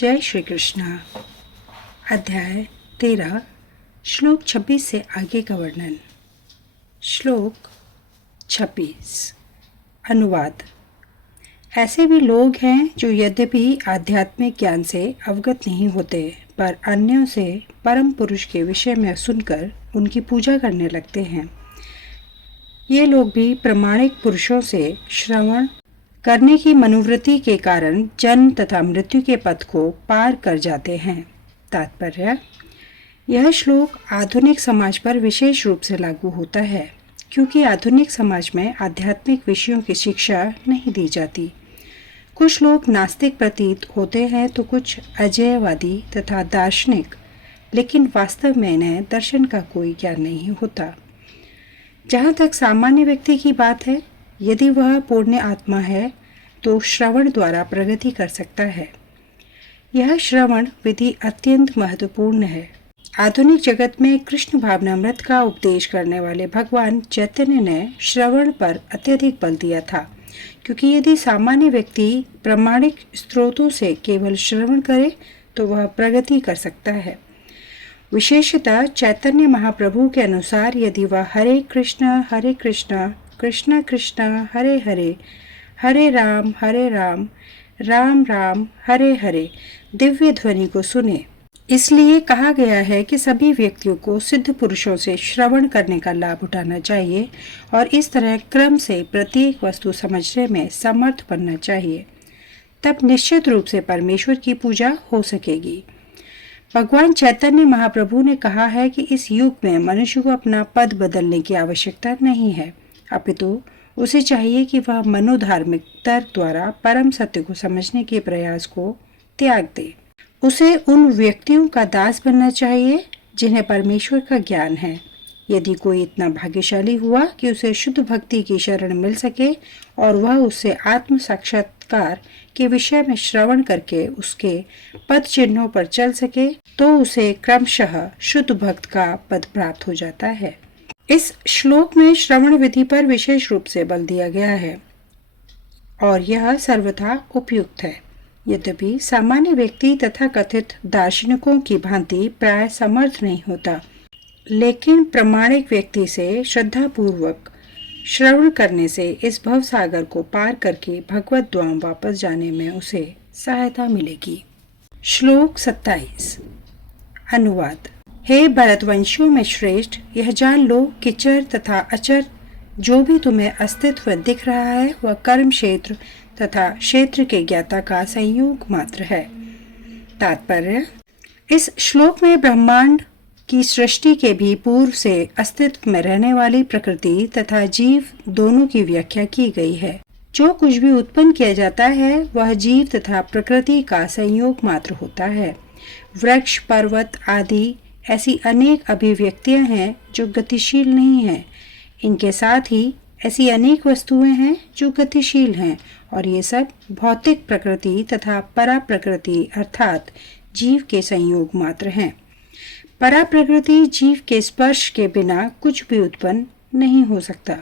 जय श्री कृष्ण। अध्याय 13 श्लोक 26 से आगे का वर्णन। श्लोक 26। अनुवाद। ऐसे भी लोग हैं जो यद्यपि आध्यात्मिक ज्ञान से अवगत नहीं होते पर अन्यों से परम पुरुष के विषय में सुनकर उनकी पूजा करने लगते हैं। ये लोग भी प्रामाणिक पुरुषों से श्रवण करने की मनोवृत्ति के कारण जन्म तथा मृत्यु के पथ को पार कर जाते हैं। तात्पर्य: यह श्लोक आधुनिक समाज पर विशेष रूप से लागू होता है क्योंकि आधुनिक समाज में आध्यात्मिक विषयों की शिक्षा नहीं दी जाती। कुछ लोग नास्तिक प्रतीत होते हैं तो कुछ अजैयवादी तथा दार्शनिक, लेकिन वास्तव में इन्हें दर्शन का कोई ज्ञान नहीं होता। जहाँ तक सामान्य व्यक्ति की बात है, यदि वह पुण्य आत्मा है तो श्रवण द्वारा प्रगति कर सकता है। यह श्रवण विधि अत्यंत महत्वपूर्ण है। आधुनिक जगत में कृष्ण भावनामृत का उपदेश करने वाले भगवान चैतन्य ने श्रवण पर अत्यधिक बल दिया था, क्योंकि यदि सामान्य व्यक्ति प्रामाणिक स्रोतों से केवल श्रवण करे तो वह प्रगति कर सकता है। विशेषतः चैतन्य महाप्रभु के अनुसार यदि वह हरे कृष्ण कृष्ण कृष्ण हरे हरे, हरे राम राम राम हरे हरे दिव्य ध्वनि को सुने। इसलिए कहा गया है कि सभी व्यक्तियों को सिद्ध पुरुषों से श्रवण करने का लाभ उठाना चाहिए और इस तरह क्रम से प्रत्येक वस्तु समझने में समर्थ बनना चाहिए। तब निश्चित रूप से परमेश्वर की पूजा हो सकेगी। भगवान चैतन्य महाप्रभु ने कहा है कि इस युग में मनुष्य को अपना पद बदलने की आवश्यकता नहीं है, अपितु उसे चाहिए कि वह मनोधार्मिक तर्क द्वारा परम सत्य को समझने के प्रयास को त्याग दे। उसे उन व्यक्तियों का दास बनना चाहिए जिन्हें परमेश्वर का ज्ञान है। यदि कोई इतना भाग्यशाली हुआ कि उसे शुद्ध भक्ति की शरण मिल सके और वह उससे आत्म साक्षात्कार के विषय में श्रवण करके उसके पद चिन्हों पर चल सके, तो उसे क्रमशः शुद्ध भक्त का पद प्राप्त हो जाता है। इस श्लोक में श्रवण विधि पर विशेष रूप से बल दिया गया है और यह सर्वथा उपयुक्त है। यद्यपि सामान्य व्यक्ति तथा कथित दार्शनिकों की भांति प्राय समर्थ नहीं होता, लेकिन प्रामाणिक व्यक्ति से श्रद्धा पूर्वक श्रवण करने से इस भवसागर को पार करके भगवत धाम वापस जाने में उसे सहायता मिलेगी। श्लोक 27। अनुवाद। हे भरतवंशियों में श्रेष्ठ, यह जान लो कि चर तथा अचर जो भी तुम्हें अस्तित्व दिख रहा है वह कर्म क्षेत्र तथा क्षेत्र के ज्ञाता का संयोग मात्र है। तात्पर्य: इस श्लोक में ब्रह्मांड की सृष्टि के भी पूर्व से अस्तित्व में रहने वाली प्रकृति तथा जीव दोनों की व्याख्या की गई है। जो कुछ भी उत्पन्न किया जाता है वह जीव तथा प्रकृति का संयोग मात्र होता है। वृक्ष, पर्वत आदि ऐसी अनेक अभिव्यक्तियां हैं जो गतिशील नहीं हैं। इनके साथ ही ऐसी अनेक वस्तुएं हैं जो गतिशील हैं और ये सब भौतिक प्रकृति तथा परा प्रकृति अर्थात जीव के संयोग मात्र हैं। परा प्रकृति जीव के स्पर्श के बिना कुछ भी उत्पन्न नहीं हो सकता।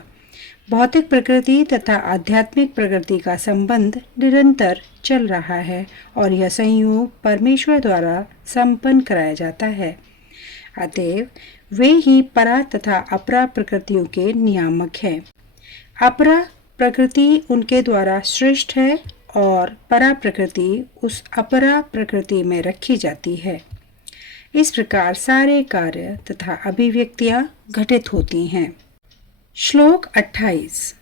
भौतिक प्रकृति तथा आध्यात्मिक प्रकृति का संबंध निरंतर चल रहा है और यह संयोग परमेश्वर द्वारा संपन्न कराया जाता है। अतएव वे ही परा तथा अपरा प्रकृतियों के नियामक हैं। अपरा प्रकृति उनके द्वारा श्रेष्ठ है और परा प्रकृति उस अपरा प्रकृति में रखी जाती है। इस प्रकार सारे कार्य तथा अभिव्यक्तियां घटित होती हैं। श्लोक 28।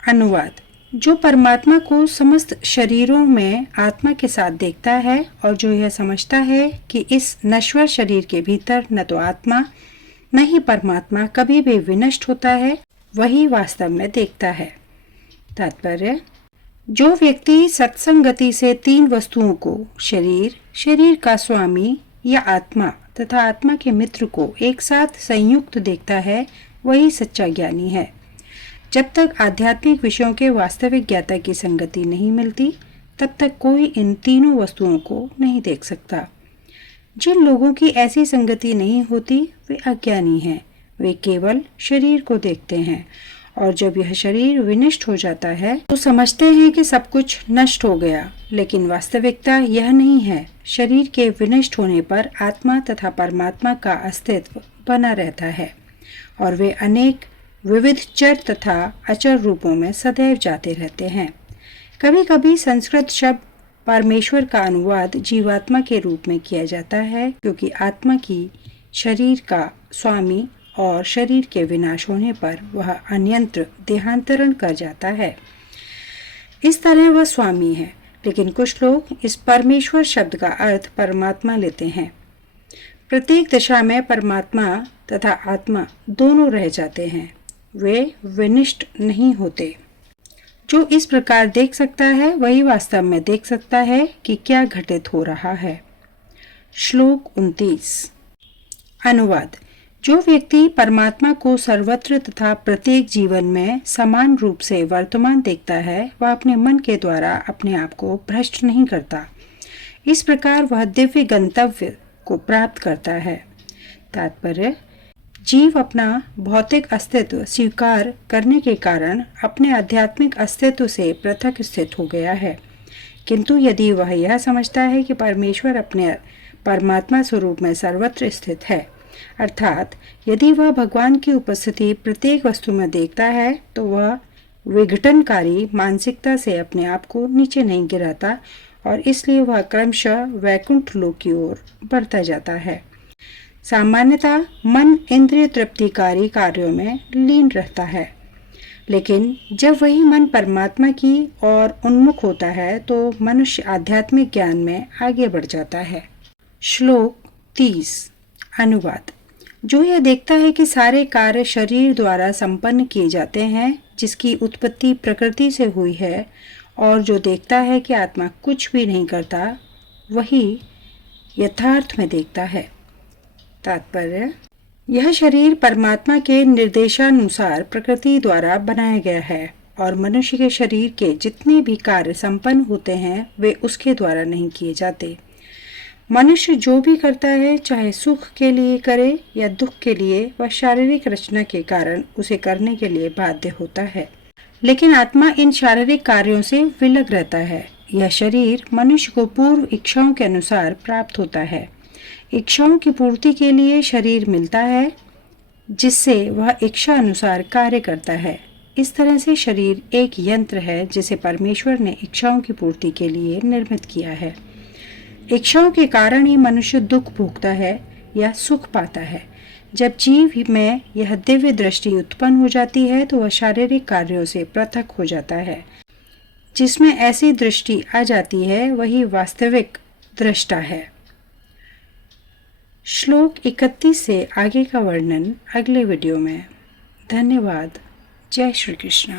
अनुवाद। जो परमात्मा को समस्त शरीरों में आत्मा के साथ देखता है और जो यह समझता है कि इस नश्वर शरीर के भीतर न तो आत्मा न ही परमात्मा कभी भी विनष्ट होता है, वही वास्तव में देखता है। तात्पर्य: जो व्यक्ति सत्संगति से तीन वस्तुओं को शरीर, शरीर का स्वामी या आत्मा तथा आत्मा के मित्र को एक साथ संयुक्त देखता है, वही सच्चा ज्ञानी है। जब तक आध्यात्मिक विषयों के वास्तविक ज्ञाता की संगति नहीं मिलती, तब तक कोई इन तीनों वस्तुओं को नहीं देख सकता। जिन लोगों की ऐसी संगति नहीं होती वे अज्ञानी हैं। वे केवल शरीर को देखते हैं और जब यह शरीर विनष्ट हो जाता है तो समझते हैं कि सब कुछ नष्ट हो गया, लेकिन वास्तविकता यह नहीं है। शरीर के विनष्ट होने पर आत्मा तथा परमात्मा का अस्तित्व बना रहता है और वे अनेक विविध चर तथा अचर रूपों में सदैव जाते रहते हैं। कभी कभी संस्कृत शब्द परमेश्वर का अनुवाद जीवात्मा के रूप में किया जाता है, क्योंकि आत्मा की शरीर का स्वामी और शरीर के विनाश होने पर वह अन्यंत्र देहांतरण कर जाता है। इस तरह वह स्वामी है, लेकिन कुछ लोग इस परमेश्वर शब्द का अर्थ परमात्मा लेते हैं। प्रत्येक दशा में परमात्मा तथा आत्मा दोनों रह जाते हैं, वे विनष्ट नहीं होते। जो इस प्रकार देख सकता है वही वास्तव में देख सकता है कि क्या घटित हो रहा है। श्लोक 29। अनुवाद। जो व्यक्ति परमात्मा को सर्वत्र तथा प्रत्येक जीवन में समान रूप से वर्तमान देखता है, वह अपने मन के द्वारा अपने आप को भ्रष्ट नहीं करता। इस प्रकार वह दिव्य गंतव्य को प्राप्त करता है। तात्पर्य: जीव अपना भौतिक अस्तित्व स्वीकार करने के कारण अपने आध्यात्मिक अस्तित्व से पृथक स्थित हो गया है, किंतु यदि वह यह समझता है कि परमेश्वर अपने परमात्मा स्वरूप में सर्वत्र स्थित है, अर्थात यदि वह भगवान की उपस्थिति प्रत्येक वस्तु में देखता है, तो वह विघटनकारी मानसिकता से अपने आप को नीचे नहीं गिराता और इसलिए वह क्रमशः वैकुंठ लोक की ओर बढ़ता जाता है। सामान्यतः मन इंद्रिय तृप्तिकारी कार्यों में लीन रहता है, लेकिन जब वही मन परमात्मा की ओर उन्मुख होता है तो मनुष्य आध्यात्मिक ज्ञान में आगे बढ़ जाता है। श्लोक 30। अनुवाद। जो यह देखता है कि सारे कार्य शरीर द्वारा संपन्न किए जाते हैं, जिसकी उत्पत्ति प्रकृति से हुई है, और जो देखता है कि आत्मा कुछ भी नहीं करता, वही यथार्थ में देखता है। तात्पर्य: यह शरीर परमात्मा के निर्देशानुसार प्रकृति द्वारा बनाया गया है और मनुष्य के शरीर के जितने भी कार्य संपन्न होते हैं वे उसके द्वारा नहीं किए जाते। मनुष्य जो भी करता है, चाहे सुख के लिए करे या दुख के लिए, वह शारीरिक रचना के कारण उसे करने के लिए बाध्य होता है, लेकिन आत्मा इन शारीरिक कार्यों से विलग रहता है। यह शरीर मनुष्य को पूर्व इच्छाओं के अनुसार प्राप्त होता है। इच्छाओं की पूर्ति के लिए शरीर मिलता है, जिससे वह इच्छा अनुसार कार्य करता है। इस तरह से शरीर एक यंत्र है जिसे परमेश्वर ने इच्छाओं की पूर्ति के लिए निर्मित किया है। इच्छाओं के कारण ही मनुष्य दुख भोगता है या सुख पाता है। जब जीव में यह दिव्य दृष्टि उत्पन्न हो जाती है तो वह शारीरिक कार्यों से पृथक हो जाता है। जिसमें ऐसी दृष्टि आ जाती है वही वास्तविक दृष्टा है। श्लोक 31 से आगे का वर्णन अगले वीडियो में। धन्यवाद। जय श्री कृष्ण।